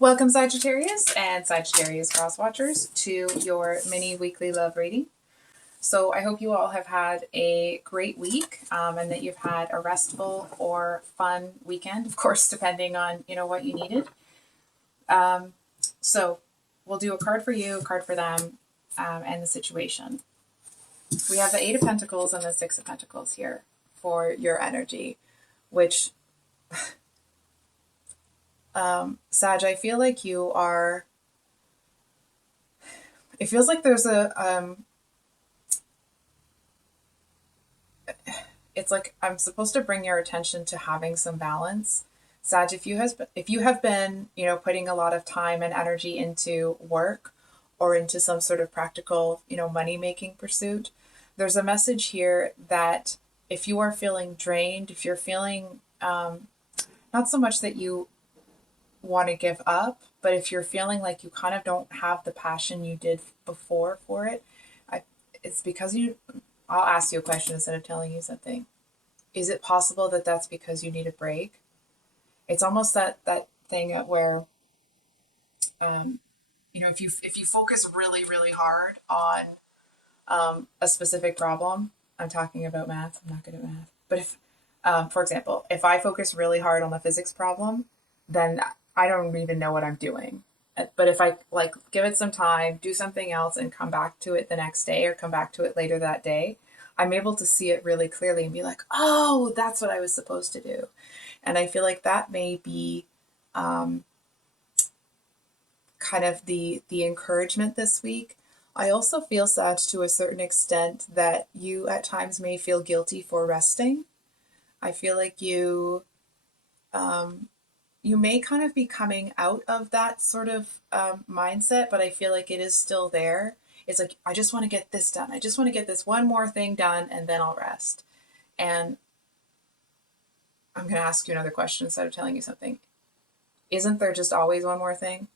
Welcome, Sagittarius and Sagittarius cross watchers, to your mini weekly love reading. So I hope you all have had a great week and that you've had a restful or fun weekend, of course, depending on what you needed. So we'll do a card for you, a card for them, and the situation. We have the Eight of Pentacles and the Six of Pentacles here for your energy, which Sag, I feel like you are, it feels like there's it's like I'm supposed to bring your attention to having some balance. Sag, if you have been, putting a lot of time and energy into work or into some sort of practical, money making pursuit, there's a message here that if you are feeling drained, if you're feeling not so much that you want to give up, but if you're feeling like you kind of don't have the passion you did before for it, it's because I'll ask you a question instead of telling you something. Is it possible that that's because you need a break? It's almost that thing where, if you focus really, really hard on a specific problem, I'm talking about math, I'm not good at math, but if, for example, if I focus really hard on the physics problem, then I don't even know what I'm doing. But if I give it some time, do something else and come back to it the next day or come back to it later that day, I'm able to see it really clearly and be like, oh, that's what I was supposed to do. And I feel like that may be kind of the encouragement this week. I also feel, Sag, to a certain extent that you at times may feel guilty for resting. I feel like you may kind of be coming out of that sort of mindset, but I feel like it is still there. It's like, I just want to get this done. I just want to get this one more thing done and then I'll rest. And I'm going to ask you another question instead of telling you something. Isn't there just always one more thing?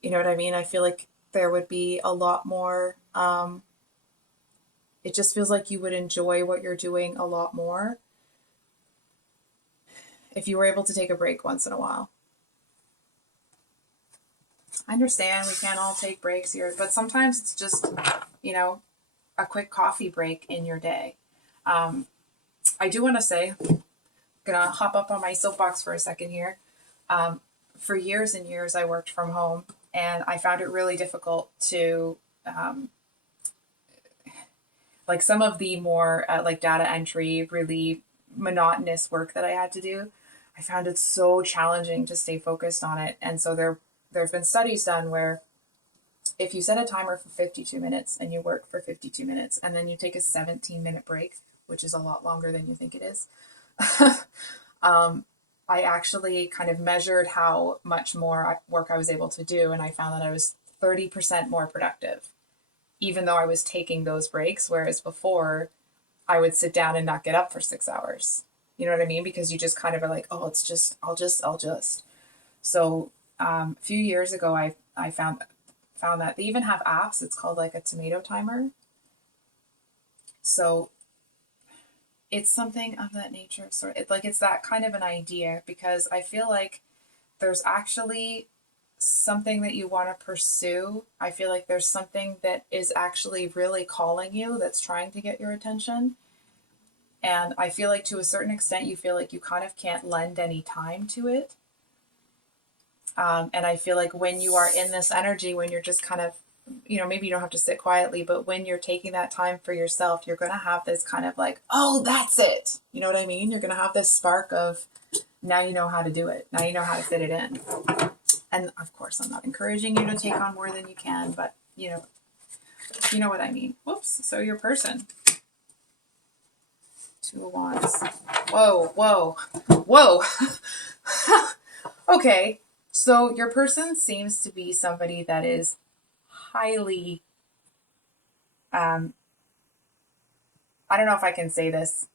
You know what I mean? I feel like there would be a lot more. It just feels like you would enjoy what you're doing a lot more if you were able to take a break once in a while. I understand we can't all take breaks here, but sometimes it's just, a quick coffee break in your day. I do want to say, I'm going to hop up on my soapbox for a second here. For years and years, I worked from home, and I found it really difficult to, some of the more data entry, really monotonous work that I had to do. I found it so challenging to stay focused on it. And so there's been studies done where if you set a timer for 52 minutes and you work for 52 minutes and then you take a 17-minute break, which is a lot longer than you think it is, I actually kind of measured how much more work I was able to do. And I found that I was 30% more productive, even though I was taking those breaks. Whereas before I would sit down and not get up for 6 hours. You know what I mean? Because you just kind of are like, oh, I'll just. So a few years ago, I found that they even have apps. It's called like a tomato timer. So it's something of that nature. It's that kind of an idea, because I feel like there's actually something that you want to pursue. I feel like there's something that is actually really calling you, that's trying to get your attention. And I feel like to a certain extent, you feel like you kind of can't lend any time to it. And I feel like when you are in this energy, when you're just kind of, maybe you don't have to sit quietly, but when you're taking that time for yourself, you're going to have this kind of like, oh, that's it. You know what I mean? You're going to have this spark of, now you know how to do it. Now you know how to fit it in. And of course, I'm not encouraging you to take on more than you can, but you know what I mean. Whoops. So your person. Two of Wands. Whoa. Okay. So your person seems to be somebody that is highly, I don't know if I can say this.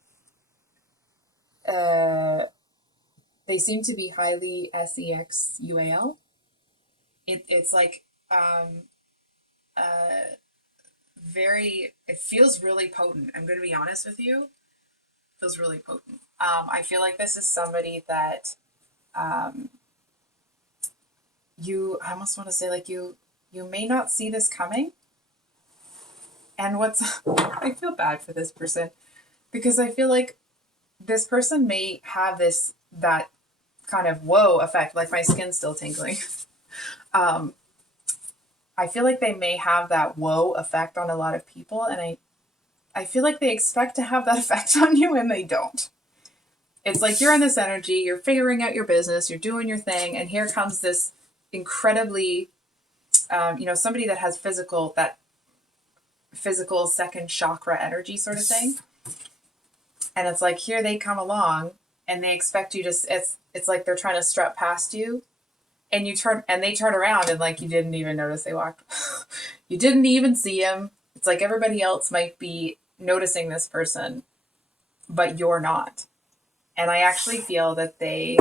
They seem to be highly sexual. It's like, it feels really potent. I'm going to be honest with you. It feels really potent. I feel like this is somebody that, I almost want to say like you may not see this coming. And I feel bad for this person because I feel like this person may have that kind of whoa effect, like my skin's still tingling. um, I feel like they may have that whoa effect on a lot of people, and I feel like they expect to have that effect on you and they don't. It's like you're in this energy, you're figuring out your business, you're doing your thing, and here comes this incredibly, somebody that has that physical second chakra energy sort of thing. And it's like here they come along and they expect you it's like they're trying to strut past you, and they turn around and like you didn't even notice they walked. You didn't even see him. It's like everybody else might be noticing this person, but you're not. And I actually feel that they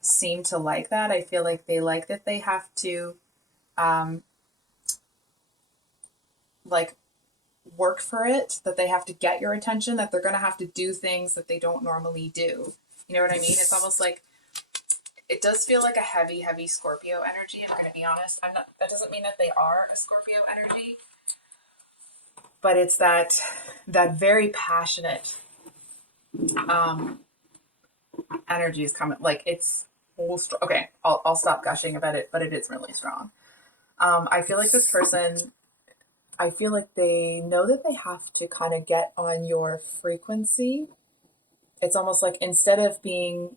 seem to like that. I feel like they like that they have to like work for it, that they have to get your attention, that they're going to have to do things that they don't normally do. You know what I mean? It's almost like it does feel like a heavy, heavy Scorpio energy. I'm going to be honest. That doesn't mean that they are a Scorpio energy, but it's that very passionate energy is coming. Like it's okay. I'll stop gushing about it, but it is really strong. I feel like this person, I feel like they know that they have to kind of get on your frequency. It's almost like instead of being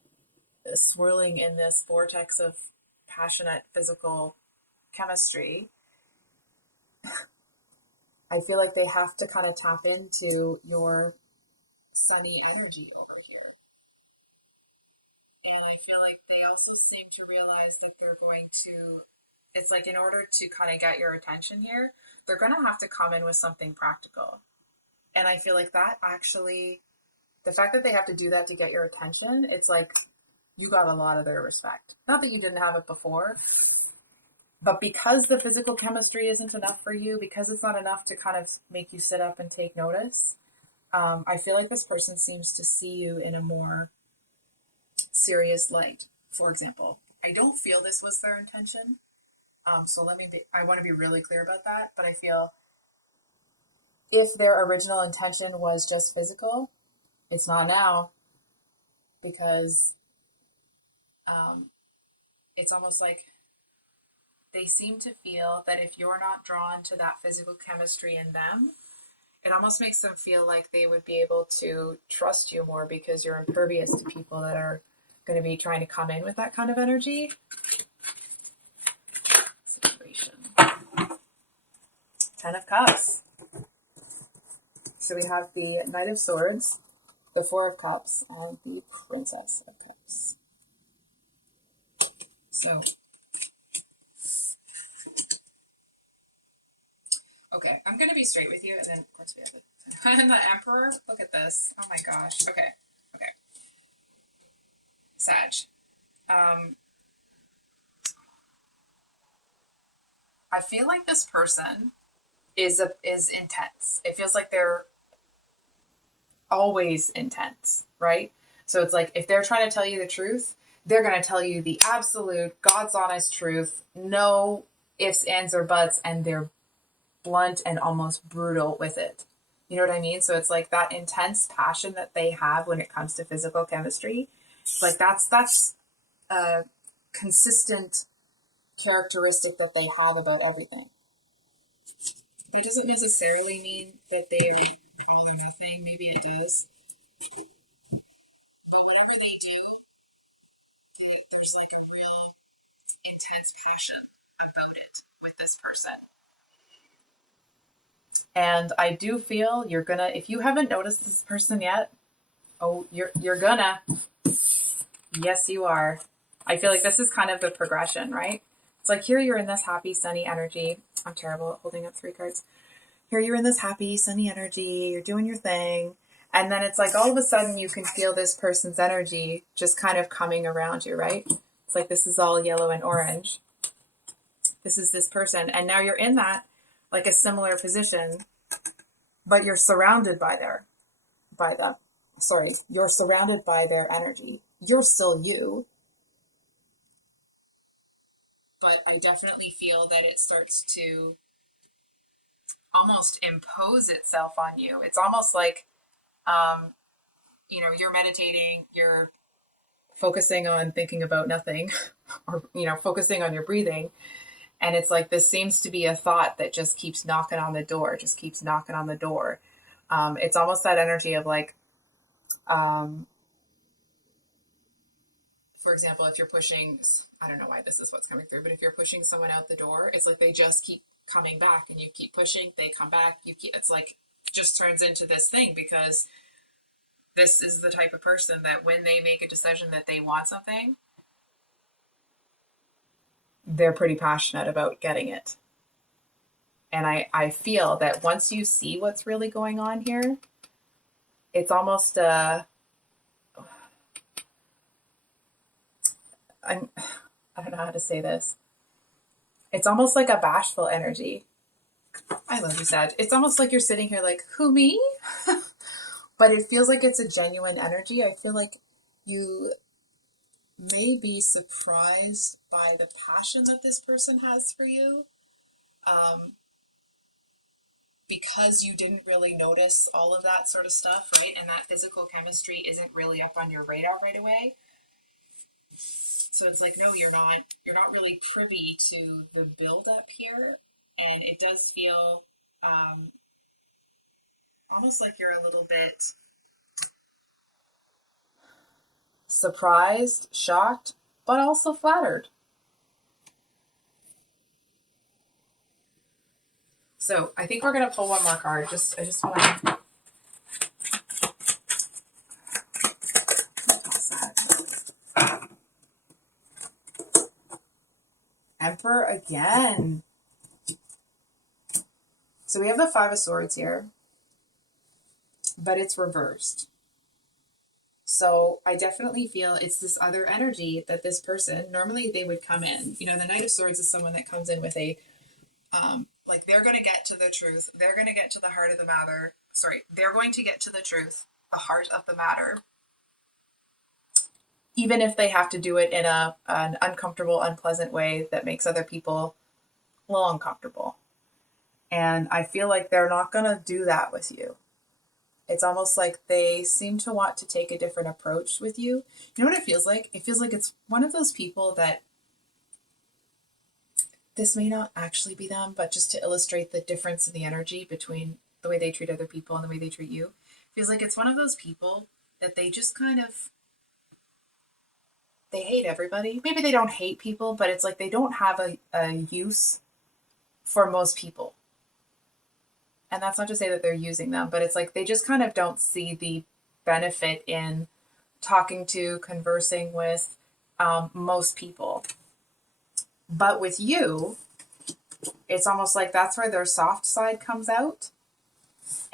swirling in this vortex of passionate physical chemistry, I feel like they have to kind of tap into your sunny energy over here. And I feel like they also seem to realize that they're going to, it's like in order to kind of get your attention here, they're going to have to come in with something practical. And I feel like that actually, the fact that they have to do that to get your attention, it's like you got a lot of their respect. Not that you didn't have it before, but because the physical chemistry isn't enough for you, because it's not enough to kind of make you sit up and take notice, I feel like this person seems to see you in a more serious light. For example, I don't feel this was their intention. So I want to be really clear about that, but I feel if their original intention was just physical, it's not now, because it's almost like they seem to feel that if you're not drawn to that physical chemistry in them, it almost makes them feel like they would be able to trust you more because you're impervious to people that are going to be trying to come in with that kind of energy. Situation. 10 of Cups. So we have the Knight of Swords, the Four of Cups, and the Princess of Cups. So, okay, I'm going to be straight with you, and then, of course, we have and the Emperor. Look at this. Oh my gosh. Okay. Sag. I feel like this person is intense. It feels like they're always intense, right? So it's like if they're trying to tell you the truth, they're going to tell you the absolute God's honest truth, no ifs, ands, or buts, and they're blunt and almost brutal with it. You know what I mean? So it's like that intense passion that they have when it comes to physical chemistry. Like that's a consistent characteristic that they have about everything. That doesn't necessarily mean that they are all or nothing. Maybe it does. But whatever they do, there's like a real intense passion about it with this person. And I do feel you're gonna, if you haven't noticed this person yet, you're gonna. Yes, you are. I feel like this is kind of the progression, right? It's like here you're in this happy, sunny energy. I'm terrible at holding up 3 cards. Here you're in this happy, sunny energy. You're doing your thing. And then it's like all of a sudden you can feel this person's energy just kind of coming around you, right? It's like this is all yellow and orange. This is this person. And now you're in that, like a similar position, but you're surrounded you're surrounded by their energy. You're still you, but I definitely feel that it starts to almost impose itself on you. It's almost like, um, you're meditating, you're focusing on thinking about nothing, or, focusing on your breathing. And it's like this seems to be a thought that just keeps knocking on the door, just keeps knocking on the door. It's almost that energy of like, um, for example, if you're pushing, I don't know why this is what's coming through, but if you're pushing someone out the door, it's like they just keep coming back and you keep pushing, they come back, it's like, just turns into this thing because this is the type of person that when they make a decision that they want something, they're pretty passionate about getting it. And I feel that once you see what's really going on here, it's almost I'm, I don't know how to say this. It's almost like a bashful energy. I love you, Sag. It's almost like you're sitting here like, who, me? But it feels like it's a genuine energy. I feel like you may be surprised by the passion that this person has for you, um, because you didn't really notice all of that sort of stuff, right? And that physical chemistry isn't really up on your radar right away. So it's like, no, you're not really privy to the buildup here. And it does feel almost like you're a little bit surprised, shocked, but also flattered. So I think we're gonna pull one more card. I just want to toss that. Emperor again. So we have the Five of Swords here, but it's reversed. So I definitely feel it's this other energy that this person, normally they would come in. The Knight of Swords is someone that comes in with a, like they're going to get to the truth. They're going to get to the heart of the matter. Sorry, they're going to get to the truth, the heart of the matter, even if they have to do it in an uncomfortable, unpleasant way that makes other people a little uncomfortable. And I feel like they're not going to do that with you. It's almost like they seem to want to take a different approach with you. You know what it feels like? It feels like it's one of those people that, this may not actually be them, but just to illustrate the difference in the energy between the way they treat other people and the way they treat you, it feels like it's one of those people that they just kind of, they hate everybody. Maybe they don't hate people, but it's like they don't have a use for most people. And that's not to say that they're using them, but it's like they just kind of don't see the benefit in talking to, conversing with most people. But with you, it's almost like that's where their soft side comes out.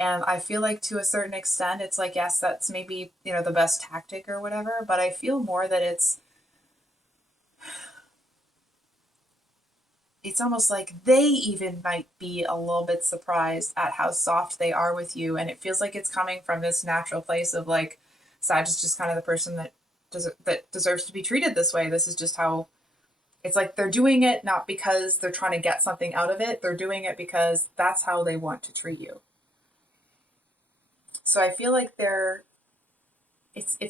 And I feel like to a certain extent, it's like, yes, that's maybe, the best tactic or whatever, but I feel more that it's almost like they even might be a little bit surprised at how soft they are with you. And it feels like it's coming from this natural place of like, Sag is just kind of the person that deserves to be treated this way. This is just how it's like they're doing it not because they're trying to get something out of it. They're doing it because that's how they want to treat you. So I feel like it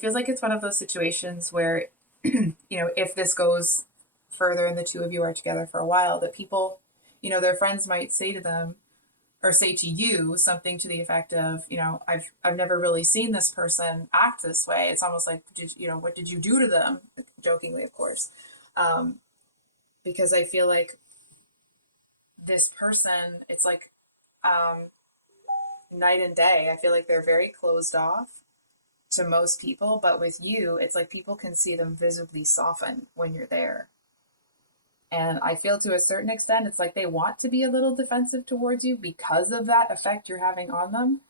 feels like it's one of those situations where, if this goes further and the two of you are together for a while, that people, their friends might say to them or say to you something to the effect of, I've never really seen this person act this way. It's almost like, what did you do to them? Jokingly, of course. Because I feel like this person, it's like night and day. I feel like they're very closed off to most people, but with you, it's like people can see them visibly soften when you're there. And I feel to a certain extent, it's like they want to be a little defensive towards you because of that effect you're having on them.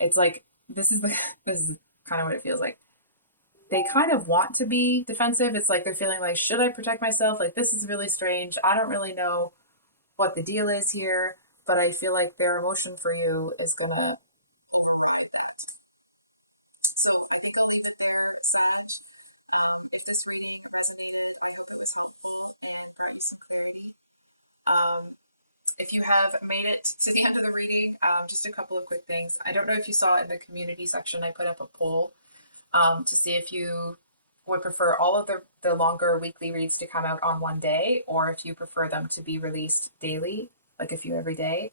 It's like, this is kind of what it feels like. They kind of want to be defensive. It's like they're feeling like, should I protect myself? Like, this is really strange. I don't really know what the deal is here, but I feel like their emotion for you is going to override that. So I think I'll leave it there, Saj. If this reading resonated, I hope it was helpful. some clarity. Um, if you have made it to the end of the reading, just a couple of quick things. I don't know if you saw in the community section, I put up a poll to see if you would prefer all of the longer weekly reads to come out on one day, or if you prefer them to be released daily, like a few every day.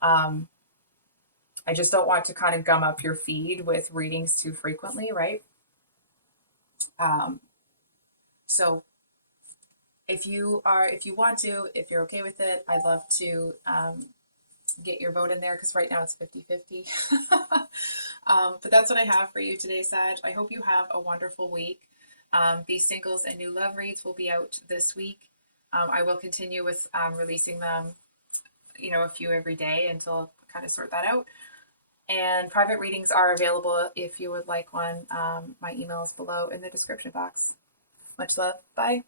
Um, I just don't want to kind of gum up your feed with readings too frequently, right? Um, so if you want to, if you're okay with it, I'd love to get your vote in there because right now it's 50-50. But that's what I have for you today, Sag. I hope you have a wonderful week. These singles and new love reads will be out this week. I will continue with releasing them, a few every day until I kind of sort that out. And private readings are available if you would like one. My email is below in the description box. Much love. Bye.